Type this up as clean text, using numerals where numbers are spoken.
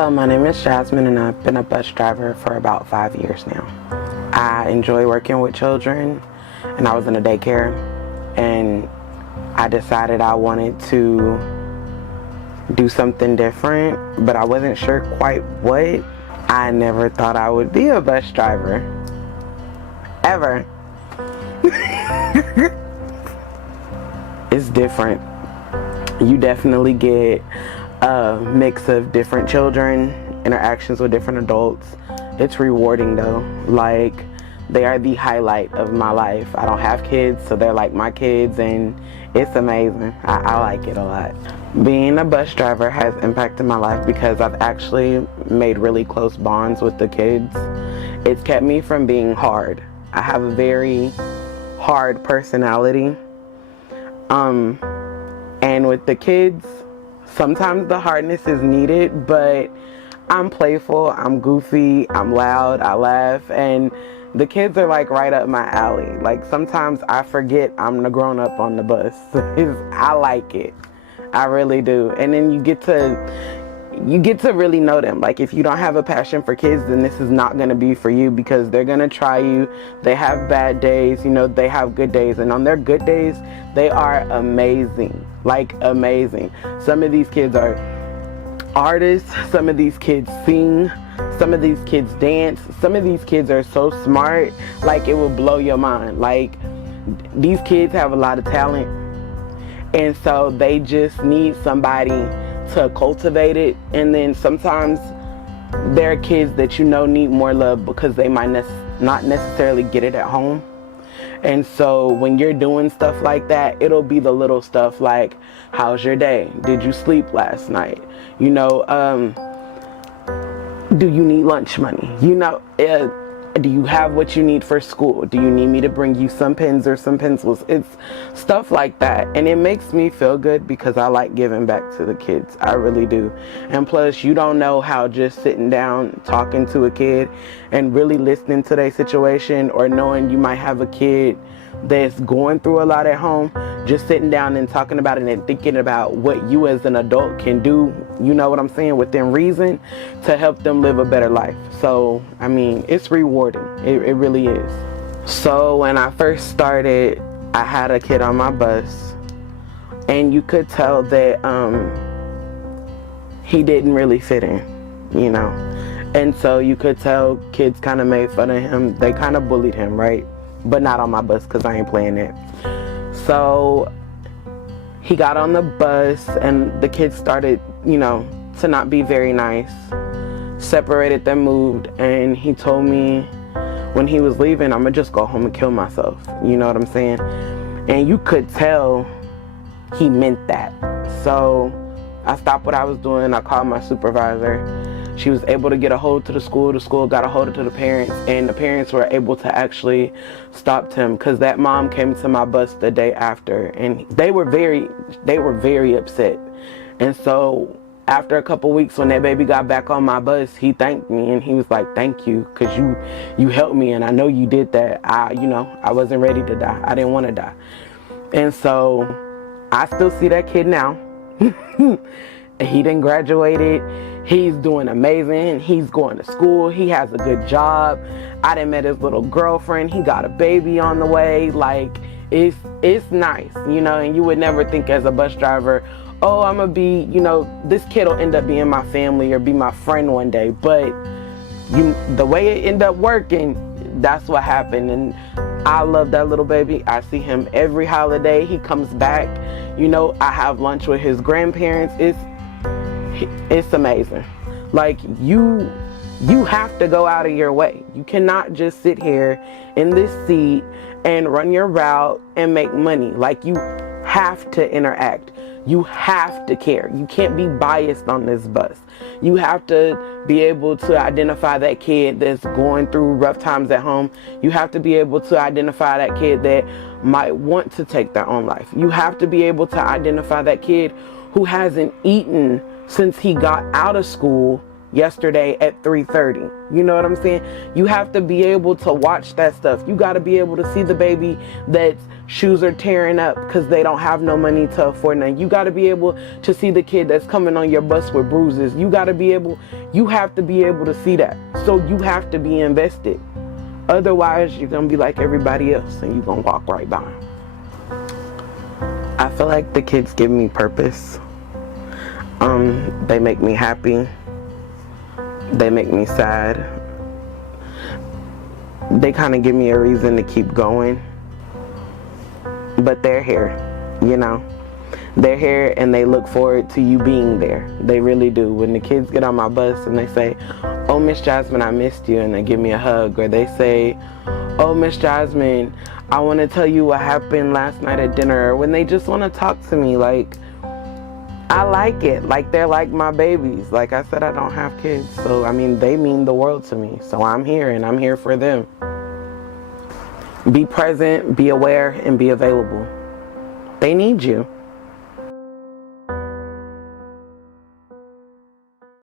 So my name is Jasmine and I've been a bus driver for about 5 years now. I enjoy working with children and I was in a daycare and I decided I wanted to do something different, but I wasn't sure quite what. I never thought I would be a bus driver, ever. It's different. You definitely get a mix of different children, interactions with different adults. It's rewarding though. Like, they are the highlight of my life. I don't have kids, so they're like my kids, and it's amazing. I like it a lot. Being a bus driver has impacted my life because I've actually made really close bonds with the kids. It's kept me from being hard. I have a very hard personality. And with the kids, sometimes the hardness is needed, but I'm playful, I'm goofy, I'm loud, I laugh, and the kids are like right up my alley. Like, sometimes I forget I'm the grown-up on the bus. I like it. I really do. And then you get to really know them. Like, if you don't have a passion for kids, then this is not going to be for you, because they're going to try you. They have bad days, you know, they have good days, and on their good days, they are amazing. Like, amazing. Some of these kids are artists, some of these kids sing, some of these kids dance, some of these kids are so smart, like, it will blow your mind. Like, these kids have a lot of talent, and so they just need somebody to cultivate it. And then sometimes there are kids that you know need more love because they might not necessarily get it at home. And so when you're doing stuff like that, it'll be the little stuff like, how's your day? Did you sleep last night? You know, do you need lunch money? You know, do you have what you need for school? Do you need me to bring you some pens or some pencils? It's stuff like that. And it makes me feel good because I like giving back to the kids. I really do. And plus, you don't know how just sitting down, talking to a kid and really listening to their situation, or knowing you might have a kid that's going through a lot at home, just sitting down and talking about it and thinking about what you as an adult can do, you know what I'm saying, within reason, to help them live a better life. So, I mean, it's rewarding. It really is. So when I first started, I had a kid on my bus, and you could tell that he didn't really fit in, you know. And so you could tell kids kind of made fun of him. They kind of bullied him, right? But not on my bus, because I ain't playing it. So he got on the bus, and the kids started, you know, to not be very nice. Separated them, moved, and he told me when he was leaving, I'm gonna just go home and kill myself. You know what I'm saying? And you could tell he meant that. So I stopped what I was doing. I called my supervisor. She was able to get a hold to the school. The school got a hold to the parents, and the parents were able to actually stop him, because that mom came to my bus the day after, and they were very upset. And so after a couple weeks, when that baby got back on my bus, he thanked me, and he was like, thank you, because you helped me, and I know you did that. I wasn't ready to die. I didn't want to die. And so I still see that kid now. He done graduated. He's doing amazing. He's going to school. He has a good job. I done met his little girlfriend. He got a baby on the way. Like, it's nice, you know. And you would never think as a bus driver, oh, I'm gonna be, you know, this kid will end up being my family or be my friend one day. But the way it ended up working, that's what happened. And I love that little baby. I see him every holiday. He comes back. You know, I have lunch with his grandparents. It's amazing. Like, you have to go out of your way. You cannot just sit here in this seat and run your route and make money. Like, you have to interact. You have to care. You can't be biased on this bus. You have to be able to identify that kid that's going through rough times at home. You have to be able to identify that kid that might want to take their own life. You have to be able to identify that kid who hasn't eaten since he got out of school yesterday at 3:30. You know what I'm saying? You have to be able to watch that stuff. You got to be able to see the baby that's shoes are tearing up because they don't have no money to afford nothing. You got to be able to see the kid that's coming on your bus with bruises. You have to be able to see that. So you have to be invested. Otherwise, you're going to be like everybody else and you're going to walk right by. I feel like the kids give me purpose. They make me happy. They make me sad. They kind of give me a reason to keep going. But they're here, you know. They're here and they look forward to you being there. They really do. When the kids get on my bus and they say, "Oh, Miss Jasmine, I missed you," and they give me a hug, or they say, "Oh, Miss Jasmine, I want to tell you what happened last night at dinner," or when they just want to talk to me, like, I like it. Like, they're like my babies. Like I said, I don't have kids, so I mean, they mean the world to me. So I'm here and I'm here for them. Be present, be aware, and be available. They need you.